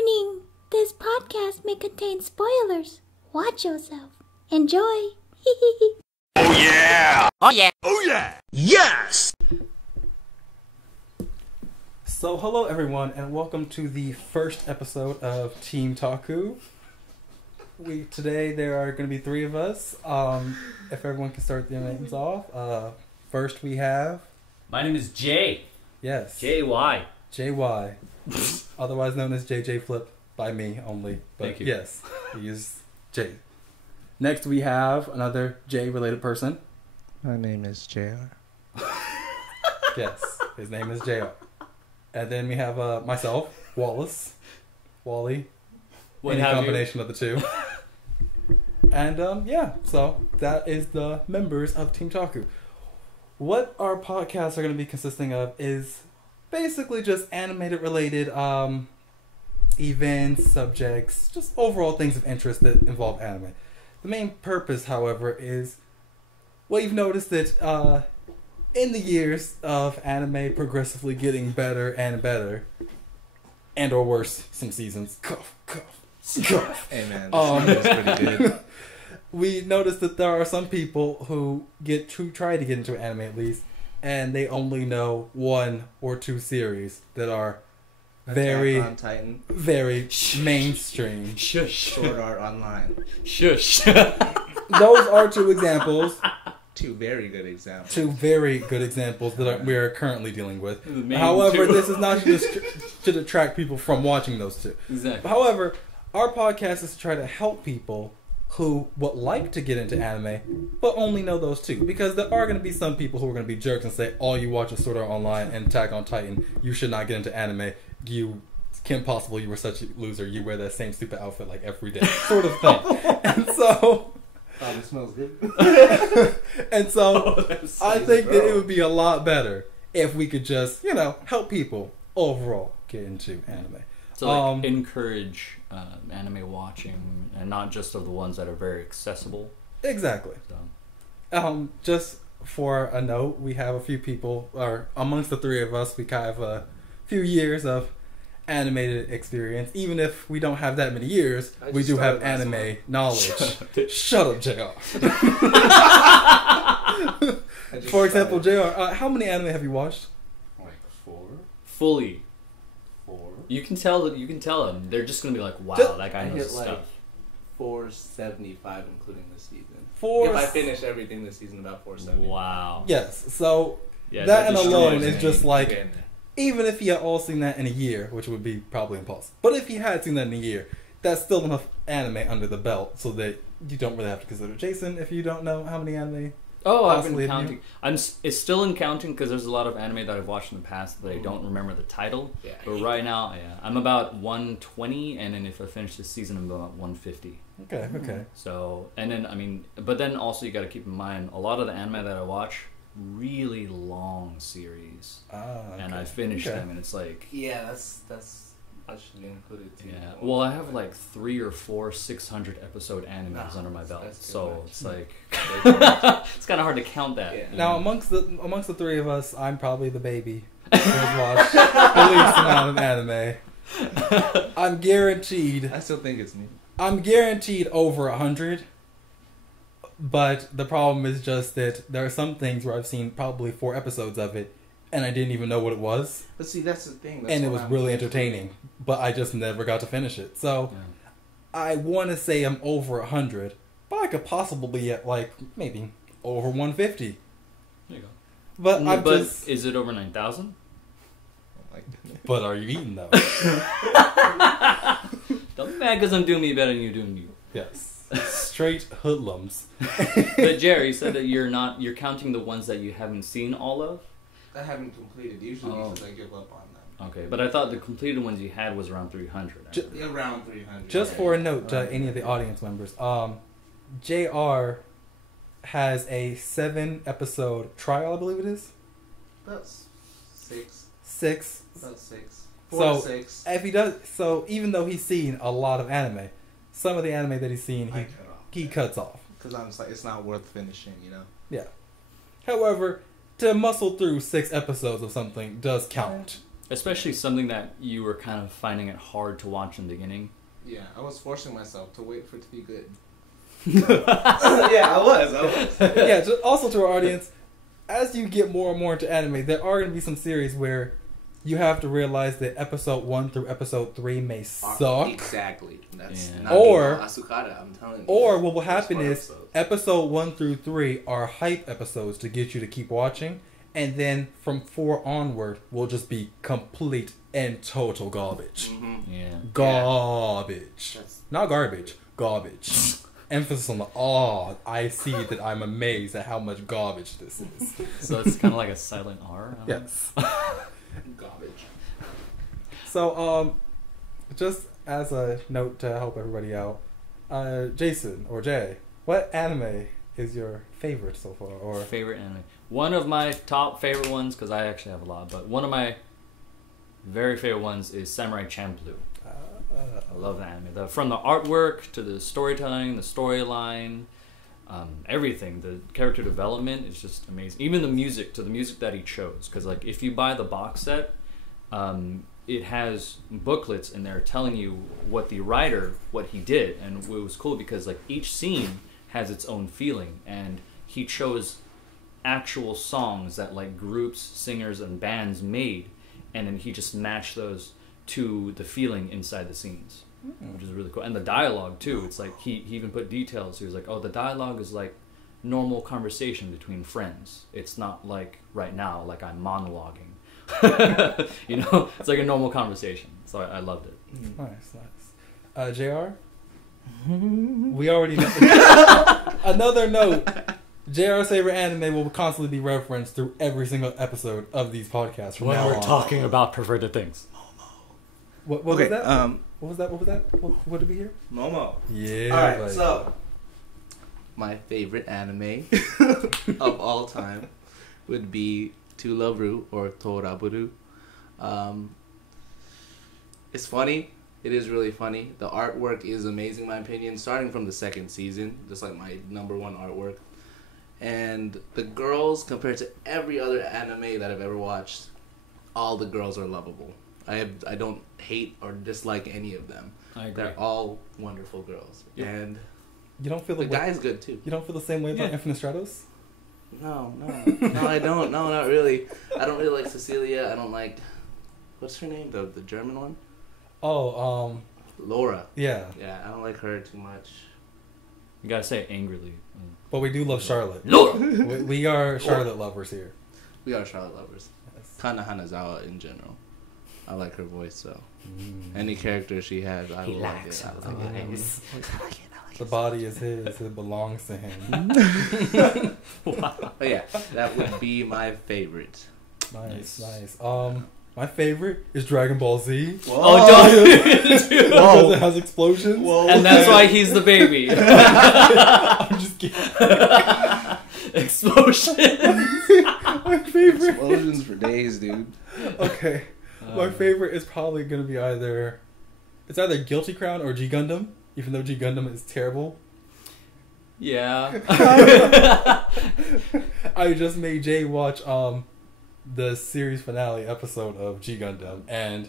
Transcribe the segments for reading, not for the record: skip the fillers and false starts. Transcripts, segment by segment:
Warning! This podcast may contain spoilers. Watch yourself. Enjoy! Oh yeah! Oh yeah! Oh yeah! Yes! So hello everyone and welcome to the first episode of Team Talku. Today there are going to be three of us. If everyone can start their names off. First we have... My name is Jay. Yes. J-Y. J-Y. Otherwise known as JJ Flip by me only. But thank you. Yes, he is J. Next we have another J-related person. My name is JR. Yes, his name is JR. And then we have myself, Wallace, Wally, any combination of the two. And yeah, so that is the members of Team Talku. What our podcasts are going to be consisting of is basically just animated related events, subjects, just overall things of interest that involve anime. The main purpose, however, is, well, you've noticed that in the years of anime progressively getting better and better, and or worse, some seasons. Cough, cough, cough. Hey man, this is pretty good. We noticed that there are some people who try to get into anime at least, and they only know one or two series that are very, Attack on Titan. very mainstream. Shush. Sword Art Online. Shush. Those are two examples. Two very good examples. Two very good examples that we are currently dealing with. The However, two. this is not to detract people from watching those two. Exactly. However, our podcast is to try to help people who would like to get into anime, but only know those two. Because there are going to be some people who are going to be jerks and say, all you watch is Sword Art Online and Attack on Titan. You should not get into anime. You can't possibly, you were such a loser. You wear that same stupid outfit like every day. Sort of thing. And so... Probably smells good. And so, I think that it would be a lot better if we could just, help people overall get into anime. So encourage anime watching, and not just of the ones that are very accessible. Exactly. So. Just for a note, we have a few people, or amongst the three of us, we kind of have a few years of animated experience. Even if we don't have that many years, we do have anime knowledge. Shut up, JR. For example, JR, how many anime have you watched? Like 4? Fully. 4? You can tell them. They're just gonna be like, wow, that guy knows his stuff. 475 including this season. If I finish everything this season, about 470. Wow. Yes, so yeah, that and just alone destroys is me. just like, even if you had all seen that in a year, which would be probably impossible, but if you had seen that in a year, that's still enough anime under the belt so that you don't really have to consider. Jason, if you don't know how many anime... Oh, I've possibly been counting. It's still in counting because there's a lot of anime that I've watched in the past that I don't remember the title. Yeah, but right now, I'm about 120, and then if I finish this season, I'm about 150. Okay. So, and then but then also you got to keep in mind a lot of the anime that I watch, really long series, and I finish them, and it's like that should be included too. Yeah. Well, I have like 3 or 4 600 episode animes under my belt, so it's like it's kind of hard to count that. Yeah. Now, amongst the three of us, I'm probably the baby who has watched the least amount of anime. I'm guaranteed... I still think it's me. I'm guaranteed over 100, but the problem is just that there are some things where I've seen probably 4 episodes of it, and I didn't even know what it was. But see, that's the thing. And it was really entertaining, but I just never got to finish it. So, I want to say I'm over 100, but I could possibly be at like maybe over 150. There you go. But is it over 9,000? But are you eating though? Don't be mad because I'm doing me better than you're doing you. Yes. Straight hoodlums. But Jerry said that you're counting the ones that you haven't seen all of? I haven't completed, usually because I give up on them. Okay, but I thought the completed ones you had was around 300. Around 300. Just for a note to any of the audience members, JR has a 7-episode trial, I believe it is. That's 6. 6. About 6. 4 to 6. If he does, so even though he's seen a lot of anime, some of the anime that he's seen, he cuts off. Because I'm just like, it's not worth finishing, Yeah. However, to muscle through 6 episodes of something does count. Especially something that you were kind of finding it hard to watch in the beginning. Yeah, I was forcing myself to wait for it to be good. Yeah, I was. Yeah, just also to our audience, as you get more and more into anime, there are going to be some series where you have to realize that episode 1 through episode 3 may suck. Exactly. That's not or Asukara, I'm telling you. Or what will happen is episode 1 through 3 are hype episodes to get you to keep watching, and then from 4 onward will just be complete and total garbage. Mm-hmm. Yeah. Garbage. Not garbage. Garbage. Emphasis on the I see that I'm amazed at how much garbage this is. So it's kind of like a silent R. Yes. Garbage. So, just as a note to help everybody out, Jason or Jay, what anime is your favorite so far? Or favorite anime? One of my top favorite ones, because I actually have a lot, but one of my very favorite ones is Samurai Champloo. I love the anime. From the artwork to the storytelling, the storyline, everything. The character development is just amazing. Even the music, to the music that he chose. Because like, if you buy the box set, it has booklets in there telling you what the writer, what he did. And it was cool because like each scene has its own feeling. And he chose actual songs that like groups, singers, and bands made. And then he just matched those to the feeling inside the scenes, which is really cool. And the dialogue too, it's like he even put details. He was like, oh, the dialogue is like normal conversation between friends. It's not like right now, like I'm monologuing. You know, it's like a normal conversation. So I loved it. Nice. JR? We already know. Another note. JR's favorite anime will constantly be referenced through every single episode of these podcasts from now on. Talking about perverted things. What was that? What was that? What did we hear? Momo. Yeah. Alright, so my favorite anime of all time would be To Love Ru or Toraburu. It's funny. It is really funny. The artwork is amazing, in my opinion, starting from the second season. Just like my number one artwork. And the girls, compared to every other anime that I've ever watched, all the girls are lovable. I don't hate or dislike any of them. I agree. They're all wonderful girls. Yep. And you don't feel the guy's good too. You don't feel the same way about Infinite Stratos? No, I don't. No, not really. I don't really like Cecilia. I don't like, what's her name? The German one? Oh, Laura. Yeah. Yeah, I don't like her too much. You gotta say it angrily. But we do love Charlotte. Laura! we are Charlotte lovers here. We are Charlotte lovers. Yes. Kana Hanazawa in general. I like her voice, so any character she has, I will like it. The body is his. It belongs to him. Wow. But yeah, that would be my favorite. Nice. My favorite is Dragon Ball Z. Whoa. Oh, don't! Because it has explosions. Whoa. And that's why he's the baby. I'm just kidding. Explosions. My favorite. Explosions for days, dude. Okay. My favorite is probably going to be either Guilty Crown or G Gundam, even though G Gundam is terrible. Yeah. I just made Jay watch the series finale episode of G Gundam, and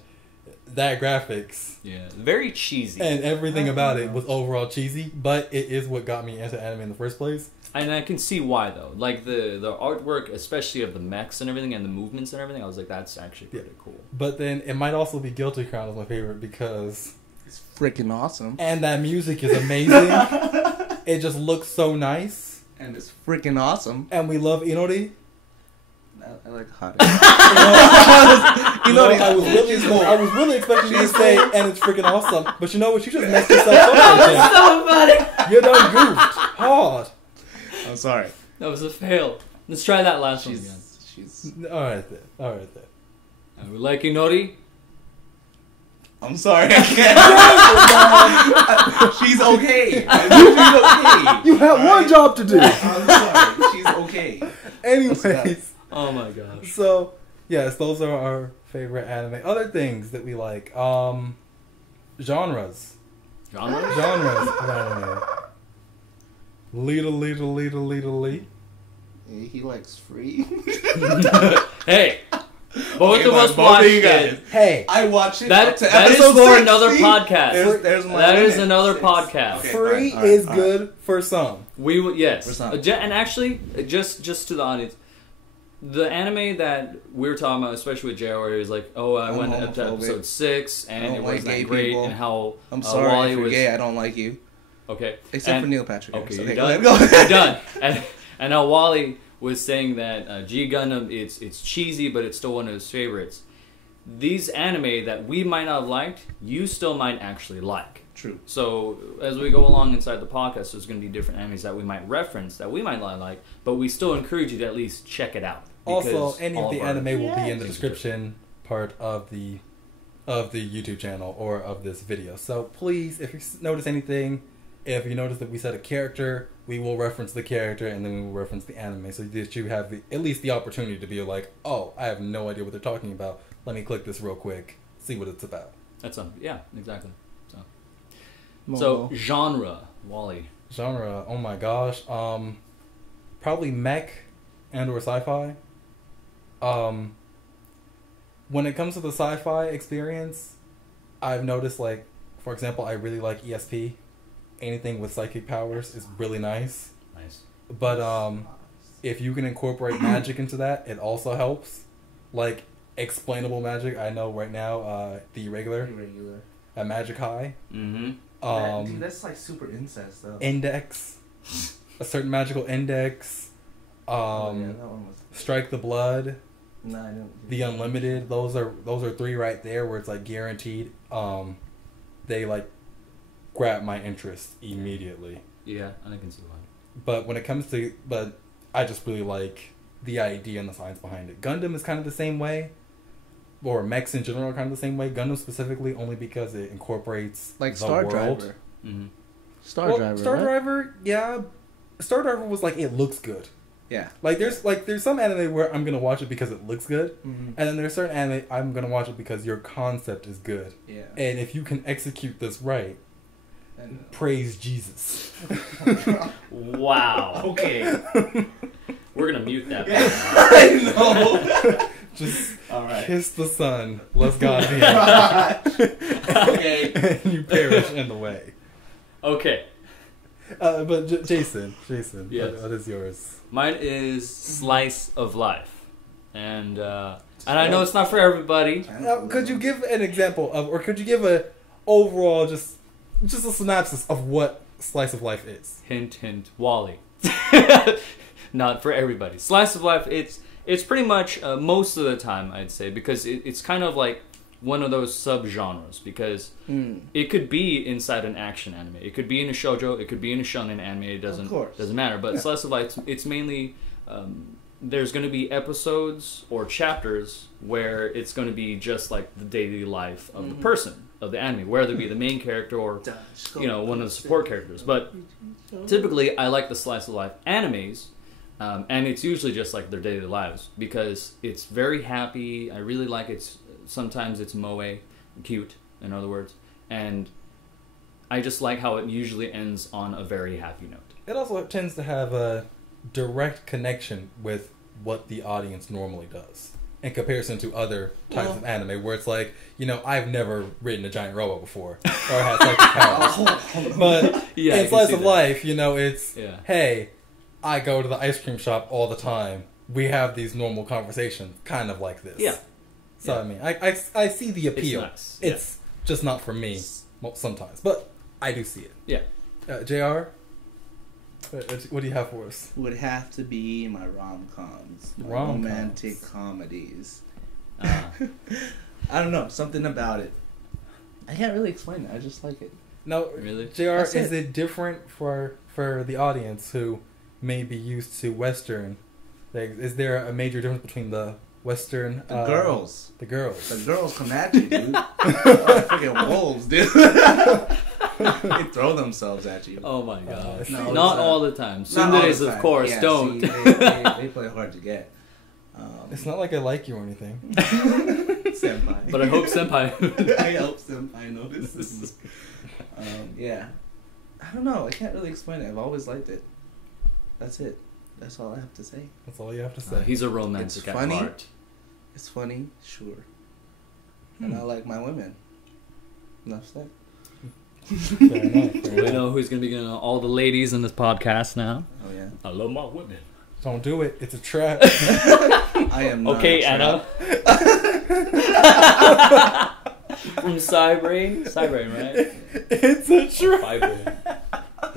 that graphics, very cheesy, and everything about it was overall cheesy, but it is what got me into anime in the first place. And I can see why though. Like the artwork, especially of the mechs and everything, and the movements and everything, I was like, that's actually pretty cool. But then it might also be Guilty Crown as my favorite because it's freaking awesome, and that music is amazing. It just looks so nice, and it's freaking awesome. And we love Inori. I like hot. I was really expecting you to say, and it's freaking awesome. But you know what? You just messed yourself up. That was so funny. You done goofed hard. I'm sorry. That was a fail. Let's try that last one again. She's all right then. We like Inori. I'm sorry, I can't. She's okay. You have one job to do. I'm sorry. She's okay. Anyways. Oh my gosh. So, yes, those are our favorite anime. Other things that we like. Genres of anime. Lee. He likes free. Hey. Both of us both watched of you guys. it. Hey, I watched it That up to is episode for 6, another see? podcast. There's my That is limit. another 6. podcast. Okay, free fine. All right, is all right. good for some. We will, yes. Where's that? And actually, just to the audience, the anime that we were talking about, especially with JR, where he was like, "Oh, I I'm went up to homophobic. episode 6, I and don't it like wasn't that gay great, people. and how I'm sorry Wally if you're was gay. I don't like you. okay, Except and- for Neil Patrick Okay, Harris. you're Go ahead. done. Go ahead. You're done. And how Wally was saying that G Gundam, it's cheesy, but it's still one of his favorites. These anime that we might not have liked, you still might actually like. True. So as we go along inside the podcast, there's going to be different animes that we might reference that we might not like, but we still encourage you to at least check it out. Also, because any all of the our anime will be in the things are description part of the YouTube channel or of this video. So please, if you notice anything, if you notice that we said a character, we will reference the character and then we will reference the anime, so that you have at least the opportunity to be like, oh, I have no idea what they're talking about. Let me click this real quick, see what it's about. That's yeah, exactly. So Momo. genre, Wally. Genre, oh my gosh, probably mech and or sci-fi. When it comes to the sci-fi experience, I've noticed, like, for example, I really like ESP. Anything with psychic powers is really nice. Nice. But if you can incorporate magic into that, it also helps. Like explainable magic. I know right now the irregular at Magic High. Mm-hmm. Dude, that's like super incest though. Index, a certain magical index. Yeah, that one was. Strike the Blood, No, I don't. the Unlimited. Those are three right there where it's like guaranteed. They like grab my interest immediately. Yeah, I can see why. But when it comes to, I just really like the idea and the science behind it. Gundam is kind of the same way, or mechs in general are kind of the same way. Gundam specifically only because it incorporates Like the Star world. Driver. Mm-hmm. Star Driver. Star right? Driver, yeah. Star Driver was like, it looks good. Yeah. Like there's some anime where I'm gonna watch it because it looks good, Mm-hmm. and then there's certain anime I'm gonna watch it because your concept is good. Yeah. And if you can execute this right, And, praise Jesus. Wow. okay. We're gonna mute that. I know. Just All right. kiss the sun, lest God be Okay. and you perish in the way. Okay. But Jason, Yes. what is yours? Mine is Slice of Life, and I know it's not for everybody. Now, could you give an example of, or could you give a overall just a synopsis of what Slice of Life is? Hint, hint, Wally. Not for everybody. Slice of Life. It's pretty much most of the time, I'd say, because it's kind of like one of those subgenres, because it could be inside an action anime, it could be in a shoujo, it could be in a shonen anime. It doesn't matter. But Slice of Life, it's mainly there's going to be episodes or chapters where it's going to be just like the daily life of the person of the anime, whether it be the main character or one of the support characters. But typically, I like the Slice of Life animes. And it's usually just like their daily lives because it's very happy. I really like it. Sometimes it's moe, cute, in other words. And I just like how it usually ends on a very happy note. It also tends to have a direct connection with what the audience normally does in comparison to other types of anime where it's like, I've never ridden a giant robot before or had psychic powers. But in Slice of Life, it's, hey, I go to the ice cream shop all the time. We have these normal conversations, kind of like this. Yeah. So, I mean, I see the appeal. It's nice. It's just not for me sometimes, but I do see it. Yeah. JR, what do you have for us? Would have to be my rom-coms. My Rom-coms. romantic comedies. I don't know. Something about it. I can't really explain it. I just like it. No, Really? JR, is it different for the audience who may be used to Western? Like, is there a major difference between the Western... The girls. The girls. The girls come at you, dude. Freaking wolves, dude. They throw themselves at you. Oh my god. No, Not it's all the time. Not all Tsunderes, the of time. course, Yeah, don't. See, they play hard to get. It's not like I like you or anything. Senpai. But I hope Senpai... I hope Senpai notices. Yeah. I don't know. I can't really explain it. I've always liked it. That's it. That's all I have to say. That's all you have to say. He's a romantic It's funny. at heart. It's funny, sure. And I like my women. Enough said. Fair enough. We know who's going to be getting all the ladies in this podcast now. Oh yeah. I love my women. Don't do it. It's a trap. I am not Okay, a Anna. trap. From Cybrain. Cybrain, right? It's a trap. Fibrain.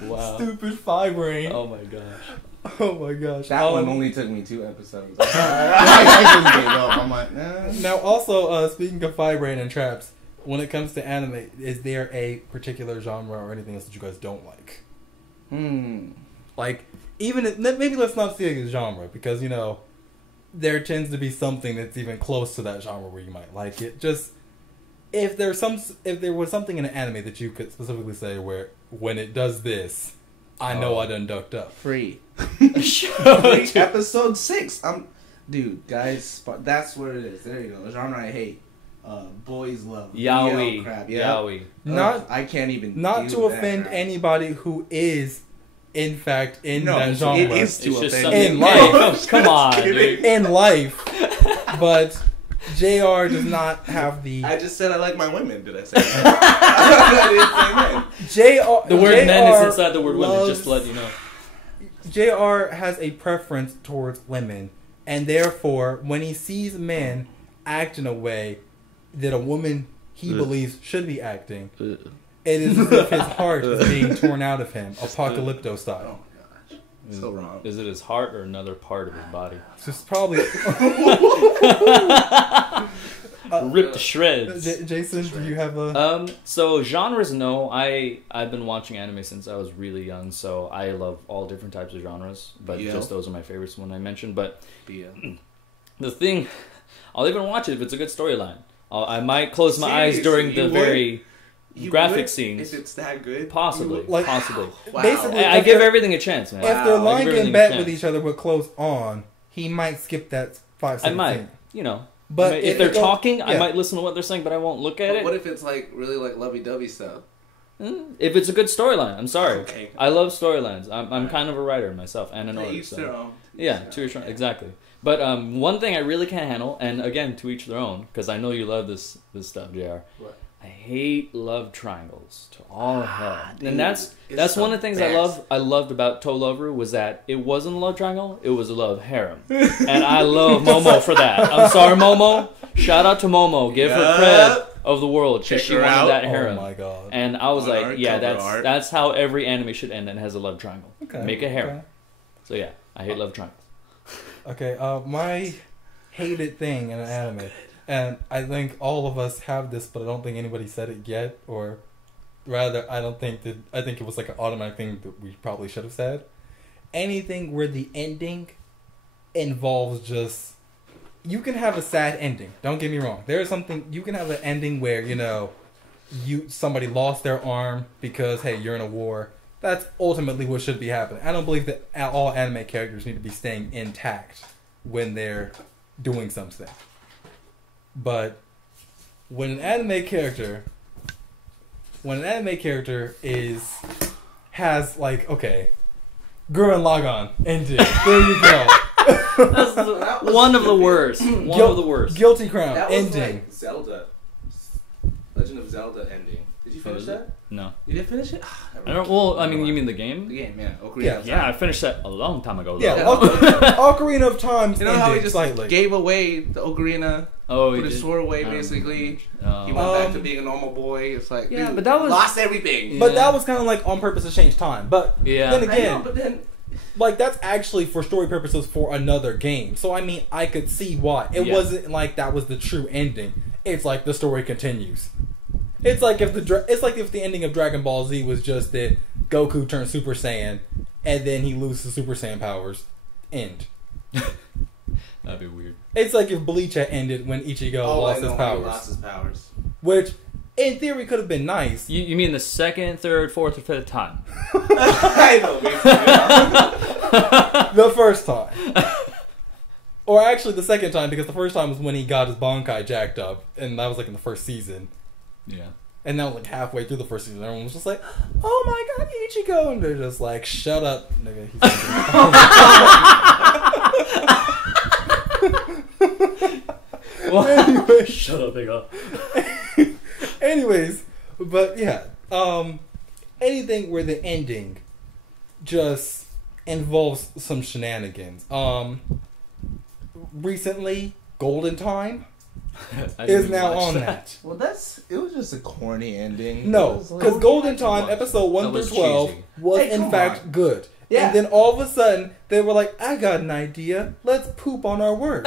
Wow. Stupid Fibrain. Oh my gosh. Oh my gosh. That one only took me 2 episodes. I just gave up. I'm like, nah. Now, also, speaking of Fibrain and traps, when it comes to anime, is there a particular genre or anything else that you guys don't like? Like, even if, maybe let's not say a genre, because, you know, there tends to be something that's even close to that genre where you might like it. Just, if there was something in an anime that you could specifically say where, when it does this, I know I done ducked up. Free. Free. Episode 6. Dude, guys, that's what it is. There you go. The genre I hate. Boys love. Yaoi. Crap. Yeah. Yaoi. I can't even. Not deal to with that offend crap. anybody who is, in fact, in No, that genre. it is to It's just offend. something. In life. Hey, come on, dude. In life. But JR does not have the... I just said I like my women. Did I say that? I didn't say men. JR, The word JR men is inside the word women, loves- just to let you know. JR has a preference towards women, and therefore, when he sees men act in a way that a woman he believes should be acting, it is as if his heart is being torn out of him, apocalypto Oh style. my gosh. So wrong. Is it his heart or another part of his body? So it's probably... Ripped to shreds. Jason, do you have a... So genres, no. I've been watching anime since I was really young, so I love all different types of genres. But Yeah. just those are my favorites, one I mentioned. But Yeah. the thing, I'll even watch it if it's a good storyline. I might close my eyes Seriously, during you the would? very You graphic would? scenes. If it's that good, Possibly, Like- possibly. Wow. Basically, I give everything a chance, man. If they're Wow. I give lying everything in a bed chance. with each other with clothes on, he might skip that 5 I seconds. might, you know. But I mean, if they're it goes- talking, I yeah. might listen to what they're saying, but I won't look at But it. what if it's like really like lovey-dovey stuff? If it's a good storyline, I'm sorry. Okay. I love storylines. I'm kind of a writer myself and an To artist. each So. their own. Yeah, to each their own. Exactly. But one thing I really can't handle, and again, to each their own, because I know you love this stuff, JR. What? I hate love triangles to all hell. dude, And that's it's one of the the things best. I loved about To Lover was that it wasn't a love triangle, it was a love harem. And I love Momo for that. I'm sorry, Momo. Shout out to Momo. Give her Yup. credit of the world because Check she her wanted out. that Oh harem. my god. And I was On our like, yeah, cover art. that's how every anime should end and has a love triangle. Okay, Make a harem. okay. So yeah, I hate love triangles. Okay, my hated thing in an anime, and I think all of us have this, but I don't think anybody said it yet, or rather, I think it was like an automatic thing that we probably should have said. Anything where the ending involves just... You can have a sad ending, don't get me wrong. There is something... You can have an ending where, you know, somebody lost their arm because, hey, you're in a war. That's ultimately what should be happening. I don't believe that all anime characters need to be staying intact when they're doing something. But when an anime character has like, okay, Gurren Lagann ended. There you go. One of the worst. One of the worst. Guilty Crown That was ending. like Zelda. Legend of Zelda ending. Did you finish is that? No. You didn't finish it? I don't. Well, I mean, you mean the The game? game, yeah. Ocarina Yeah. of Yeah, I Time. finished that a long time ago. Yeah, though. Ocarina of Time. You know how he just slightly. gave away the Ocarina, Oh, put he his did? sword away, I don't basically. remember. He went back to Um, being a normal boy. It's like, Yeah, dude, but that was- lost everything. But Yeah. that was kind of like on purpose to change time. But Yeah. then I know, again, but then like that's actually for story purposes for another game. So I mean, I could see why. It Yeah. wasn't like that was the true ending. It's like the story continues. It's like if the ending of Dragon Ball Z was just that Goku turned Super Saiyan and then he loses Super Saiyan powers. End. That'd be weird. It's like if Bleach had ended when Ichigo lost his He powers. lost his powers. Which in theory could have been nice. You mean the second, third, fourth, or fifth time? I know. The first time. Or actually the second time, because the first time was when he got his Bankai jacked up, and that was like in the first season. Yeah. And that was like halfway through the first season, everyone was just like, "Oh my god, Ichigo!" And they're just like, "Shut up, nigga." Anyway, Shut up, big up. anyways, but yeah, anything where the ending just involves some shenanigans. Recently, Golden Time is now on that. Well, it was just a corny ending. No, It was like- because Golden Time, episode 1 That through was 12, cheesy. was Hey, in come fact on. good. Yeah. And then all of a sudden, they were like, I got an idea. Let's poop on our work.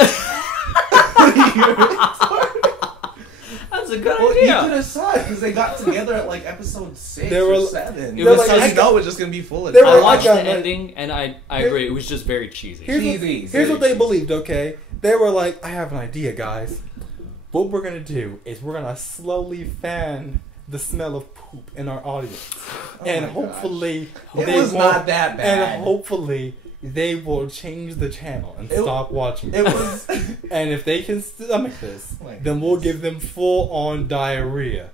That's a good Well, you idea. could have saw it because they got together at like episode 6 They were- or 7. It was Because like- you know it's just gonna be full of. They were I like, watched I the got- ending, and I agree. It was just very cheesy. Here's what they believed, okay? They were like, I have an idea, guys. What we're going to do is we're going to slowly fan the smell of poop in our audience. and my hopefully... It they was won't- not that bad. And hopefully they will change the channel and stop watching It was. And if they can stomach this, Oh my then we'll give them full-on diarrhea.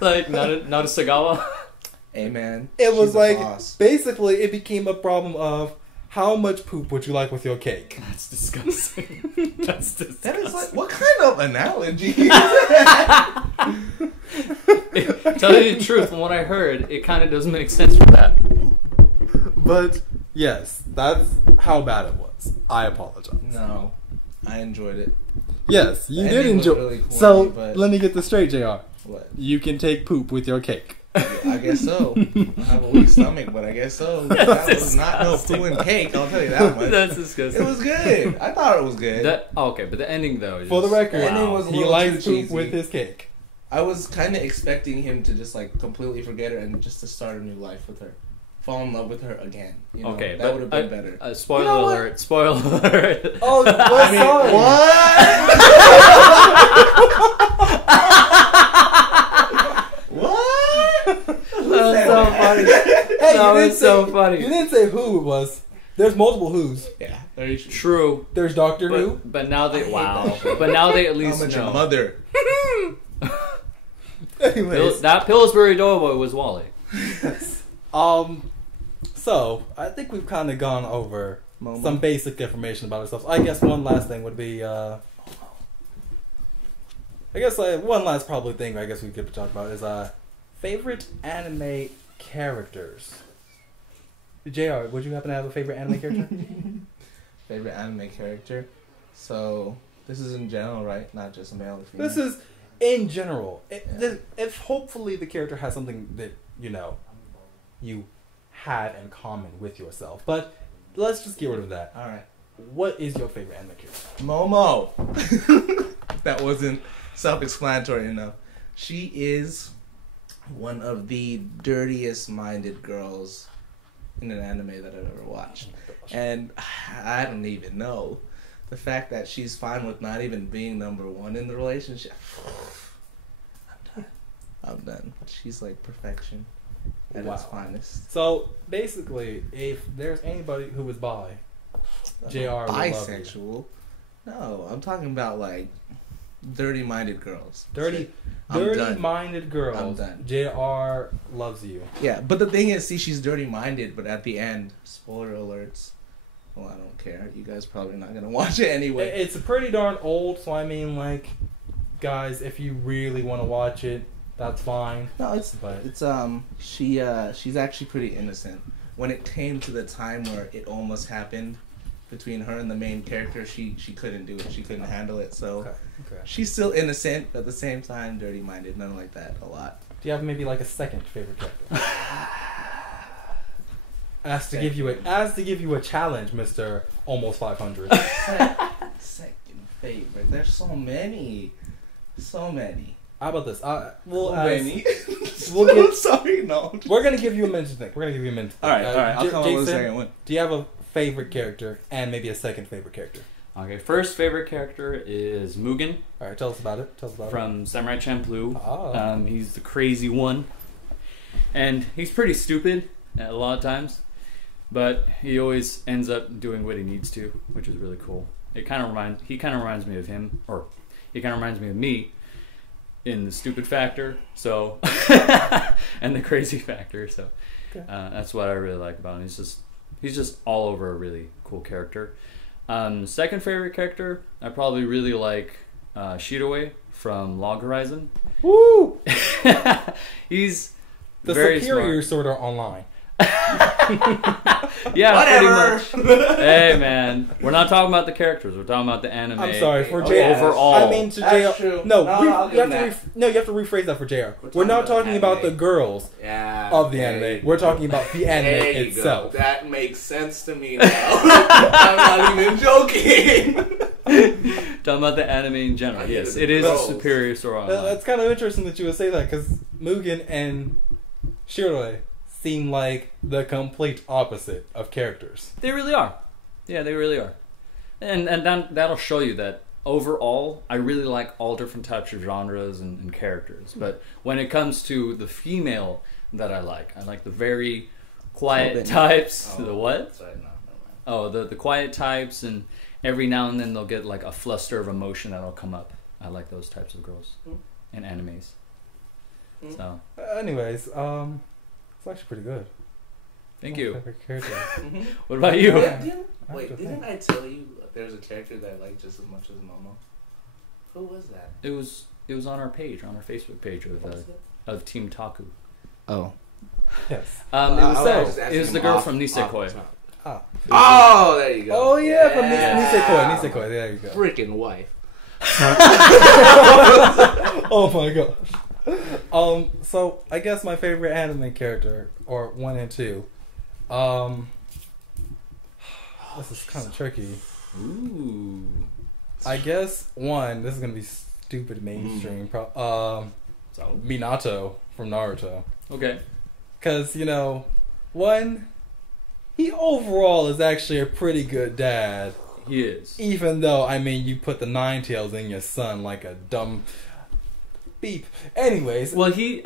Like Narusegawa. Hey man, It was she's a like, boss. basically, it became a problem of how much poop would you like with your cake? That's disgusting. That's disgusting. That is like, what kind of analogy? Tell you the truth, from what I heard, it kind of doesn't make sense for that. But yes, that's how bad it was. I apologize. No, I enjoyed it. Yes, you The did ending was enjoy. really corny, So but- let me get this straight, Jr. What? You can take poop with your cake. I guess so. I have a weak stomach, but I guess so. That was not no poo and cake. I'll tell you that much. That's It disgusting. was good. I thought it was good. Okay, but the ending though. Is For the just- record, The ending was a he little likes too poop cheesy. with his cake. I was kind of expecting him to just like completely forget her and just to start a new life with her, fall in love with her again. You know, Okay, that would have been better. Spoiler You know what? alert! Spoiler alert! Oh, I mean, what? What? That's so funny. Hey, That was so funny. You didn't say who it was. There's multiple who's. Yeah, very true. True, There's Doctor Who. but now they hate wow. that shit. But now they at How least much your know. mother? Anyways, That Pillsbury Doughboy was Wally. so I think we've kind of gone over Momo. some basic information about ourselves. I guess one last thing would be, one last probably thing I guess we could talk about is favorite anime characters. JR, would you happen to have a favorite anime character? Favorite anime character? So, this is in general, right? Not just male or female? This is in general. If hopefully the character has something that, you had in common with yourself. But let's just get rid of that. Alright. What is your favorite anime character? Momo! That wasn't self-explanatory enough. She is one of the dirtiest minded girls in an anime that I've ever watched. And I don't even know. The fact that she's fine with not even being number one in the relationship. I'm done. She's like perfection at its finest. So basically, if there's anybody who is bi, JR will love you. Bisexual? No, I'm talking about like dirty-minded girls. Dirty I'm done. Dirty-minded girls. I'm done. JR loves you. Yeah, but the thing is, see, she's dirty-minded, but at the end, spoiler alerts. Well, I don't care. You guys probably not gonna watch it anyway. It's pretty darn old, so I mean, like, guys, if you really want to watch it, that's fine. No, But she's actually pretty innocent. When it came to the time where it almost happened between her and the main character, she couldn't do it. She couldn't handle it. So okay. she's still innocent, but at the same time, dirty-minded. None like that. A lot. Do you have maybe like a second favorite character? As to give you a challenge, Mr. Almost 500. Second favorite. There's so many. How about this? We'll get- sorry, no. We're gonna give you a minute to think. We're gonna give you a minute. To think. All right. I'll come up with a Jason, second one. do you have a favorite character and maybe a second favorite character? Okay, first favorite character is Mugen All right, tell us about it. from Samurai Champloo. Ah. He's the crazy one, and he's pretty stupid a lot of times, but he always ends up doing what he needs to, which is really cool. He kind of reminds me of him, or he kind of reminds me of me in the stupid factor, so and the crazy factor. So Okay. that's what I really like about him. He's just all over a really cool character. Second favorite character, I probably really like Shiroe from Log Horizon. Woo! He's The very superior smart. sort of online. Yeah, Whatever. pretty much. Hey, man, we're not talking about the characters. We're talking about the anime. I'm sorry for Oh, JR. yeah, overall. I mean to That's JR. true. No, No, I'll you have give to him no, you have to rephrase that for JR. We're talking not about talking the about the anime. girls Yeah. of the there anime. you We're go. talking about the anime There you itself. Go. That makes sense to me now. I'm not even joking. Talking about the anime in general. I Yes, hated it is the a girls. superior story online. That's kind of interesting that you would say that because Mugen and Shiroe seem like the complete opposite of characters. They really are. Yeah, they really are. And that'll show you that overall, I really like all different types of genres and characters. But when it comes to the female that I like the very quiet types. Oh, The what? Sorry, no, never mind. Oh, the quiet types, and every now and then they'll get like a fluster of emotion that'll come up. I like those types of girls in animes. So, Anyways, it's actually pretty good. thank My you. favorite character. What about you? Yeah. Didn't I tell you there's a character that I like just as much as Momo? Who was that? It was on our page, on our Facebook page of Team Talku. Oh. Yes. It was the girl from Nisekoi. Oh, there you go. Oh yeah, from Nisekoi. There you go. Freaking wife. Oh my gosh. So I guess my favorite anime character, or 1 and 2, this is kind of tricky. Ooh. I guess 1. This is gonna be stupid mainstream. So, Minato from Naruto, okay. because 1, he overall is actually a pretty good dad. He is. Even though, you put the 9 tails in your son like a dumb beep. Anyways. Well, if you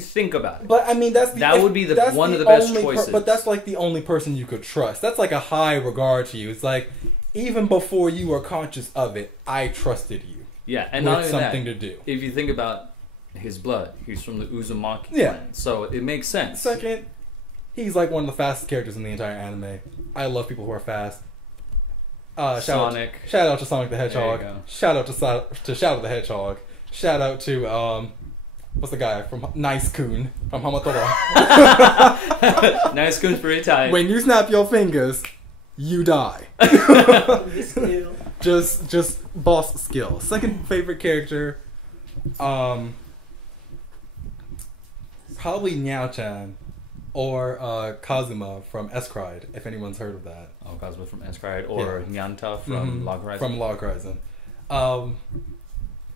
think about it, But that would be that's one of the best only choices. but that's like the only person you could trust. That's like a high regard to you. It's like, even before you were conscious of it, I trusted you. Yeah, and with not only something that, to do. if you think about his blood, he's from the Uzumaki Yeah. clan, so it makes sense. Second, he's like one of the fastest characters in the entire anime. I love people who are fast. Sonic. Shout out to Sonic the Hedgehog. There you go. Shout out to Shadow the Hedgehog. Shout out to what's the guy from Nice-kun from Hamatora. Nice-kun's pretty tight. When you snap your fingers, you die. Just boss skill. Second favorite character, probably Nyao-chan or Kazuma from S-Cried, if anyone's heard of that. Oh, Kazuma from S-Cried, or Nyanta from Mhm. Log Horizon. From Log Horizon.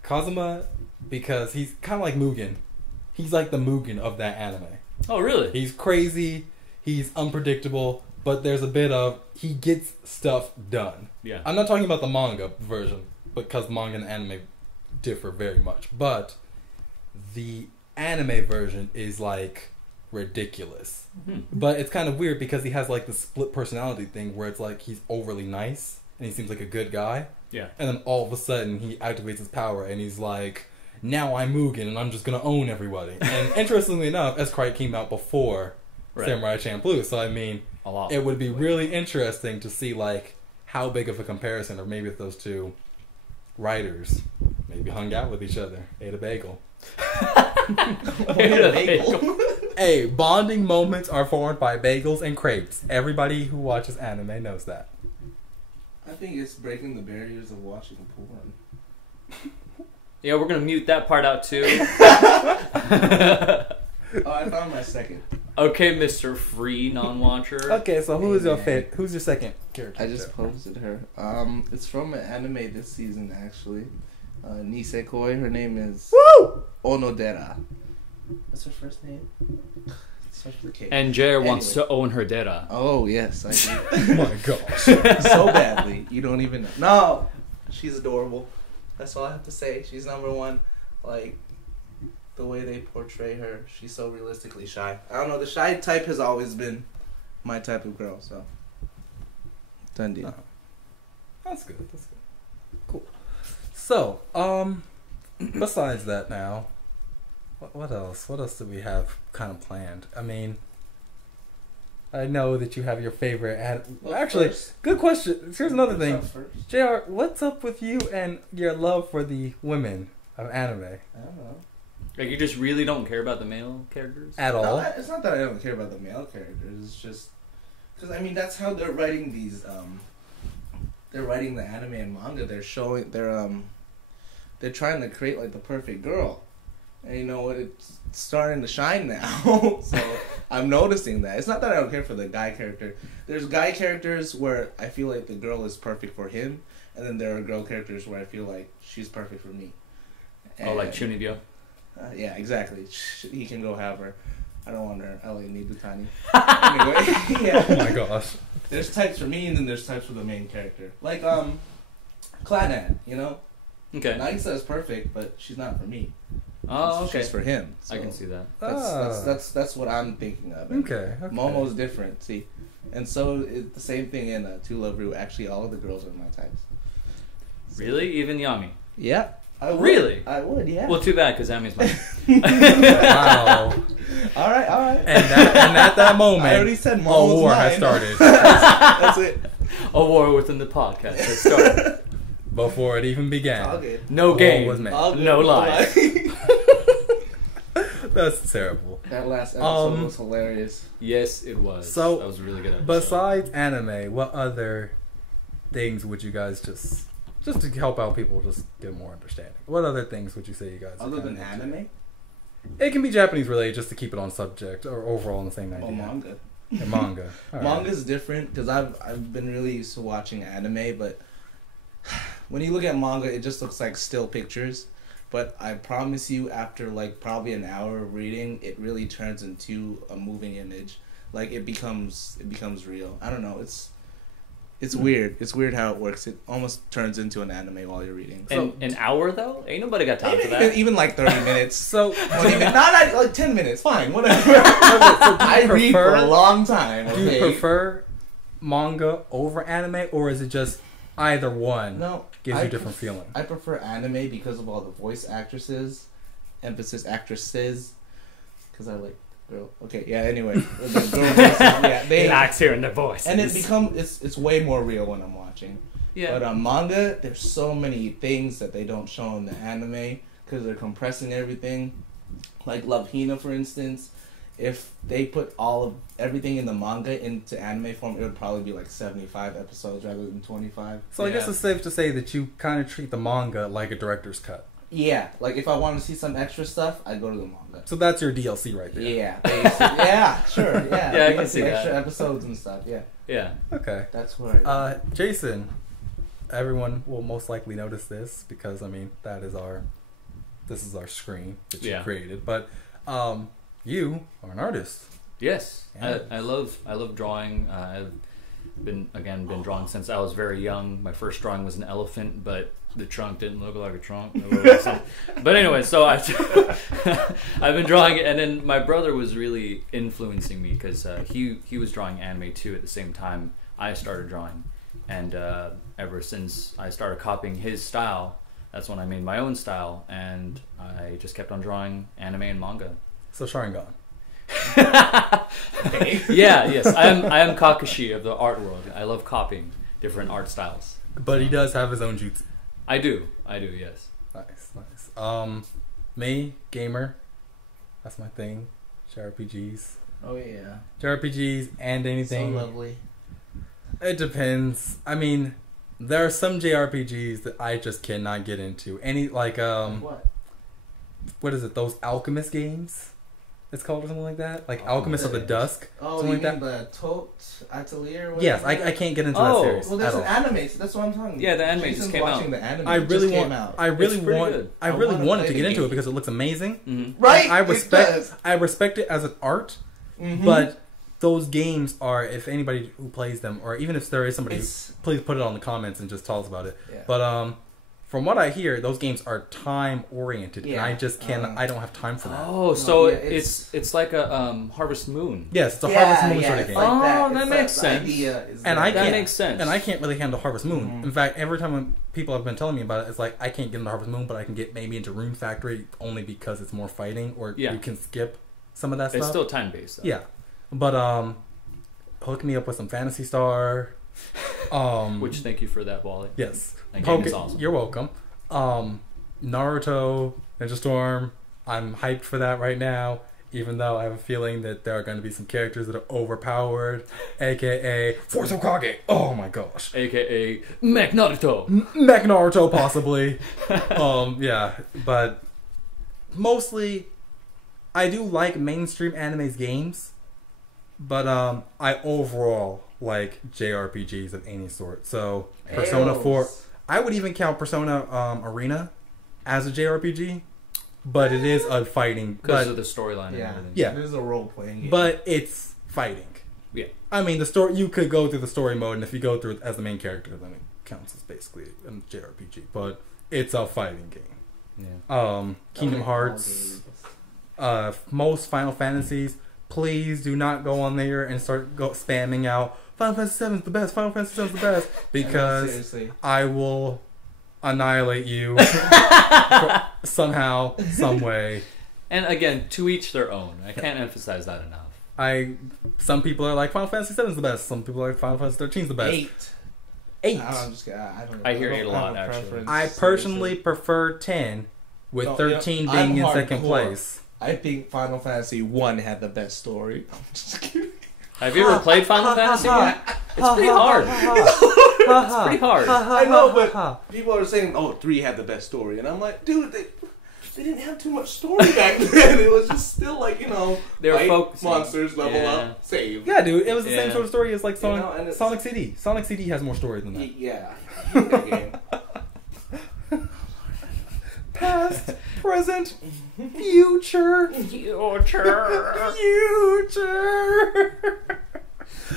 Kazuma, because he's kind of like Mugen. He's like the Mugen of that anime. Oh, really? He's crazy, he's unpredictable, but there's a bit of, he gets stuff done. Yeah. I'm not talking about the manga version, because manga and anime differ very much. But the anime version is like ridiculous. But it's kind of weird because he has like the split personality thing where it's like he's overly nice and he seems like a good guy. Yeah. And then all of a sudden he activates his power and he's like, now I'm Mugen and I'm just gonna own everybody. And interestingly enough, S-Cried came out before Samurai Champloo, so a lot. it would be really interesting to see like how big of a comparison, or maybe if those two writers maybe hung out with each other, ate a bagel. Hey, bonding moments are formed by bagels and crepes. Everybody who watches anime knows that. I think it's breaking the barriers of watching porn. Yeah, we're gonna mute that part out too. Oh, I found my second. Okay, Mr. Free Non-Watcher. Okay, so who's your second character? I just posted her. It's from an anime this season actually. Nisekoi. Her name is Onodera. What's her first name? Starts with a K. And Jer wants to own her data. Oh yes, I do. Oh my gosh. So badly, you don't even know. No, she's adorable. That's all I have to say. She's number one. Like the way they portray her, she's so realistically shy. I don't know. The shy type has always been my type of girl. So done deal. That's good. That's good. Cool. So, besides that now, what else? What else do we have kind of planned? I mean, I know that you have your favorite. Well, Actually, first. good question. Here's another What's thing. up first? JR, what's up with you and your love for the women of anime? I don't know. Like, you just really don't care about the male characters? At all? No, it's not that I don't care about the male characters. It's just because I mean that's how they're writing these. They're writing the anime and manga. They're showing. They're trying to create like the perfect girl, and you know what? It's starting to shine now. So I'm noticing that. It's not that I don't care for the guy character. There's guy characters where I feel like the girl is perfect for him, and then there are girl characters where I feel like she's perfect for me. Oh, like Chunibyo? Yeah, exactly. He can go have her. I don't want her. I only need the tiny. Anyway, yeah. Oh my gosh. There's types for me, and then there's types for the main character. Like Clannad, you know. Okay. Nagisa is perfect, but she's not for me. Oh, okay. She's for him. So I can see that. That's what I'm thinking of. And Okay. Momo's different, see, and so it's the same thing in To Love Ru. Actually, all of the girls are my types. Really? Even Yami? Yeah. I would. Really? I would, yeah. Well, too bad, because Yami's mine. Wow. all right. And at that moment, I already said a Momo's war mine. has started. That's it. A war within the podcast has started. Before it even began. All good. No War game. was made. All good. No lie. That's terrible. That last episode was hilarious. Yes, it was. So, that was a really good episode. Besides anime, what other things would you guys just to help out people just get more understanding? What other things would you say you guys are Other kinda than into? anime? It can be Japanese related just to keep it on subject or overall on the same idea. Oh, manga. And manga. All right. Manga's different because I've been really used to watching anime, but when you look at manga, it just looks like still pictures. But I promise you, after like probably an hour of reading, it really turns into a moving image. Like it becomes real. I don't know. It's weird. It's weird how it works. It almost turns into an anime while you're reading. And an hour, though? Ain't nobody got time for that. Even like 30 minutes. So, 20 minutes. Not like 10 minutes. Fine, whatever. I read for a long time. do you Okay? prefer manga over anime, or is it just either one No. gives you a different feeling? I prefer anime because of all the voice actresses, emphasis actresses, because I like girl. Okay, yeah. Anyway, the girl voices, yeah, they Relax hearing their voice. and it's way more real when I'm watching. Yeah. But manga, there's so many things that they don't show in the anime because they're compressing everything. Like Love Hina, for instance. If they put everything in the manga into anime form, it would probably be like 75 episodes rather than 25. So I guess it's safe to say that you kind of treat the manga like a director's cut. Yeah, like if I want to see some extra stuff, I go to the manga. So that's your DLC right there. Yeah, basically. Yeah, sure, yeah. Yeah, I can see extra that. episodes and stuff. Yeah, Yeah. Okay. that's where. Jason, everyone will most likely notice this because I mean this is our screen that you Yeah. created, but you are an artist. Yes. Yeah. I love drawing. I've been drawing since I was very young. My first drawing was an elephant, but the trunk didn't look like a trunk. It looked like something. But anyway, so I've been drawing it, and then my brother was really influencing me because he was drawing anime too at the same time I started drawing, and ever since I started copying his style, that's when I made my own style, and I just kept on drawing anime and manga. So Sharingan. Yes, I am Kakashi of the art world. I love copying different art styles. But he does have his own jutsu. I do, yes. Nice. Me, gamer. That's my thing. JRPGs. oh yeah, JRPGs and so anything. lovely. It depends. I mean, there are some JRPGs that I just cannot get into. Any like what is it? Those Alchemist games? It's called or something like that. Like Alchemist of the Dusk. Oh, something you like mean that. the Tot Atelier? Yes, I can't get into that Oh, series. Well, there's at an all. anime. So that's what I'm talking about. Yeah, the anime Jason's just came watching out. The anime. I It really just want. came out. I really It's pretty want. good. I I really wanna wanted play to get the into it game. because it looks amazing. Mm-hmm. Right. I it respect. does. I respect it as an art, Mhm. but those games are. If anybody who plays them, or even if there is somebody, It's- please put it on the comments and just tell us about it. Yeah. But from what I hear, those games are time oriented, and Yeah. I just can't. I don't have time for that. Oh, so yeah, it's like a Harvest Moon. Yes, it's a Harvest Moon sort of it's game. like Oh, that. that It's makes the sense. idea is And I That can't- makes sense. And I can't really handle Harvest Moon. Mhm. In fact, every time when people have been telling me about it, it's like I can't get into Harvest Moon, but I can get maybe into Rune Factory only because it's more fighting, or Yeah. you can skip some of that It's stuff. still time based. Yeah, but hook me up with some Phantasy Star. Which, thank you for that, Wally. Yes. That game is awesome. You're welcome. Naruto, Ninja Storm. I'm hyped for that right now. Even though I have a feeling that there are going to be some characters that are overpowered, aka Force Hokage. Oh my gosh. AKA Mech Naruto. Mech Naruto, possibly. Yeah, but mostly, I do like mainstream anime's games, but I overall like JRPGs of any sort. So Persona 4, I would even count Persona Arena as a JRPG. But it is a fighting because of the storyline and everything. Yeah, it is a role playing game. But it's fighting. Yeah, I mean the story. You could go through the story mode, and if you go through it as the main character, then it counts as basically a JRPG. But it's a fighting game. Yeah. Kingdom Hearts, most Final Fantasies. Please do not go on there and start spamming out Final Fantasy VII is the best. Final Fantasy VII is the best because I will annihilate you somehow, some way. And again, to each their own. I can't emphasize that enough. Some people are like Final Fantasy VII is the best. Some people are like Final Fantasy 13 is the best. 8. I hear 8 a lot, actually. I personally prefer 10, with 13 being in second place. I think Final Fantasy 1 had the best story. I'm just kidding. Have you ever played Final Fantasy 1? It's pretty hard. It's pretty hard. I know, but people are saying, "Oh, 3 had the best story," and I'm like, dude, they didn't have too much story back then. It was just still like, they were focusing. Monsters, level up, save. Yeah, dude, it was the same sort of story as like Sonic CD. Sonic CD has more story than that. Yeah, I hate that game. Past, present, future.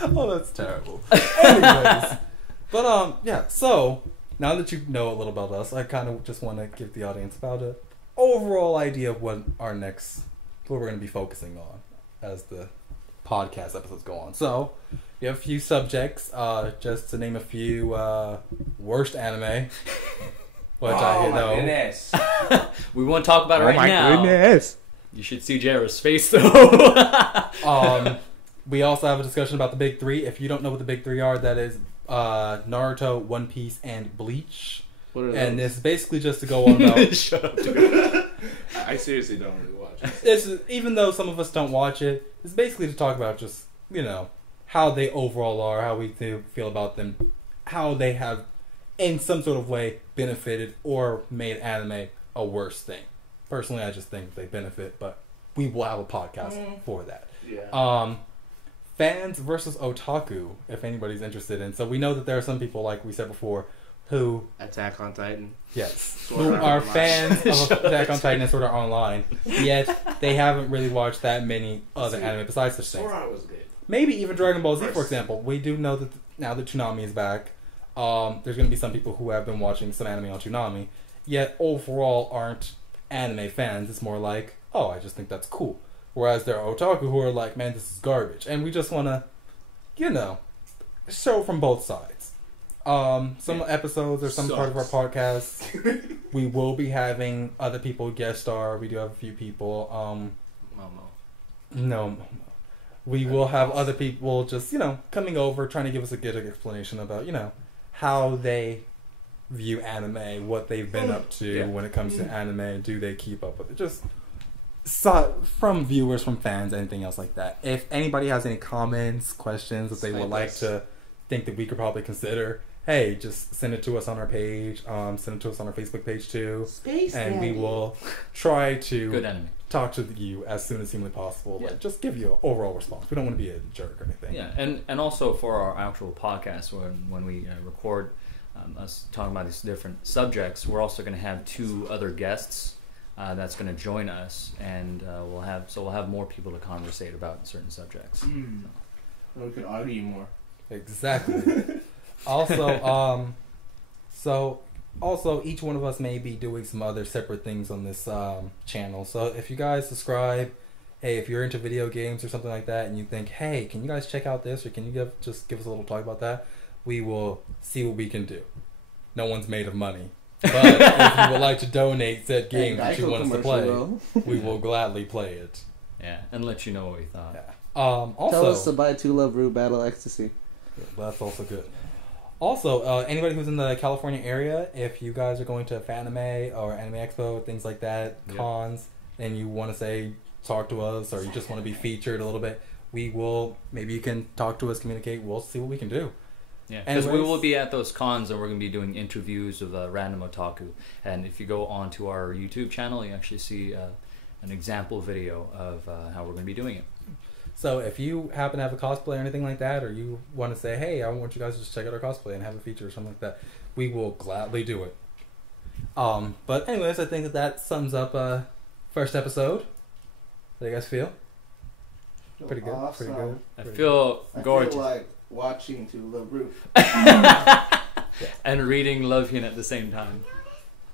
Oh, that's terrible. Anyways, but yeah. So now that you know a little about us, I kind of just want to give the audience about an overall idea of what we're going to be focusing on as the podcast episodes go on. So we have a few subjects. Just to name a few, worst anime. Which I know. Goodness. We won't talk about it right now. Oh my goodness. You should see Jared's face though. We also have a discussion about the big 3. If you don't know what the big 3 are, that is Naruto, One Piece, and Bleach. What are and those? it's basically just to go on about. Shut up. I seriously don't really watch it. It's, even though some of us don't watch it, it's basically to talk about just how they overall are, how we feel about them, how they have, in some sort of way, benefited or made anime a worse thing. Personally, I just think they benefit, but we will have a podcast for that. Yeah. Fans versus otaku, if anybody's interested in. So we know that there are some people, like we said before, who Attack on Titan. Yes, Sword who Art are Online. fans of Attack on Titan and Sword Art Online, yet they haven't really watched that many other anime besides such things. Sword Art was good. Maybe even Dragon Ball Z, for example. We do know that now that Toonami is back, there's going to be some people who have been watching some anime on Toonami, yet overall aren't anime fans. It's more like, oh, I just think that's cool. Whereas there are otaku who are like, man, this is garbage. And we just want to, show from both sides. Some episodes or some part of our podcast, we will be having other people guest star. We do have a few people. Momo. No, we will have other people just, coming over, trying to give us a good explanation about, how they view anime, what they've been up to when it comes to anime. Do they keep up with it? Just from viewers, from fans, anything else like that. If anybody has any comments, questions that they would like to think that we could probably consider, hey, just send it to us on our page. Send it to us on our Facebook page too. We will try to talk to you as soon as humanly possible. Yeah. Like, just give you an overall response. We don't want to be a jerk or anything. Yeah, and also for our actual podcast, when we record us talking about these different subjects, we're also going to have 2 other guests that's going to join us, and we'll have more people to conversate about certain subjects. We could argue more. Exactly. Also, also each one of us may be doing some other separate things on this channel. So if you guys subscribe, hey, if you're into video games or something like that, and you think, hey, can you guys check out this, or can you just give us a little talk about that? We will see what we can do. No one's made of money. But if you would like to donate said game that you want us to play, we will gladly play it. Yeah, and let you know what we thought. Yeah. Also, tell us to buy To Love Ru Battle Ecstasy. That's also good. Also, anybody who's in the California area, if you guys are going to Fanime or Anime Expo, things like that, cons, and you want to say talk to us, or you just want to be featured a little bit, we will. Maybe you can talk to us, communicate. We'll see what we can do. Yeah, because we will be at those cons, and we're going to be doing interviews with random otaku. And if you go onto our YouTube channel, you actually see an example video of how we're going to be doing it. So if you happen to have a cosplay or anything like that, or you want to say, hey, I want you guys to just check out our cosplay and have a feature or something like that, we will gladly do it. But anyways, I think that sums up first episode. How do you guys feel? Pretty good. Awesome. Pretty good. I feel gorgeous. I feel like watching To Love Ru. And reading Love Hina at the same time.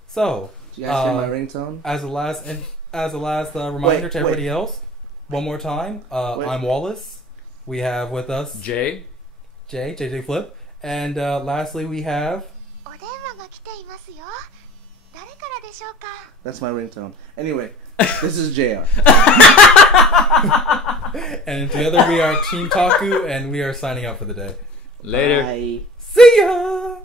So, Do you guys hear my ringtone? as a last reminder to everybody else, one more time, I'm Wallace. We have with us JJ Flip, and lastly we have. That's my ringtone. Anyway, this is JR. And together we are Team Talku, and we are signing out for the day. Later. Bye. See ya!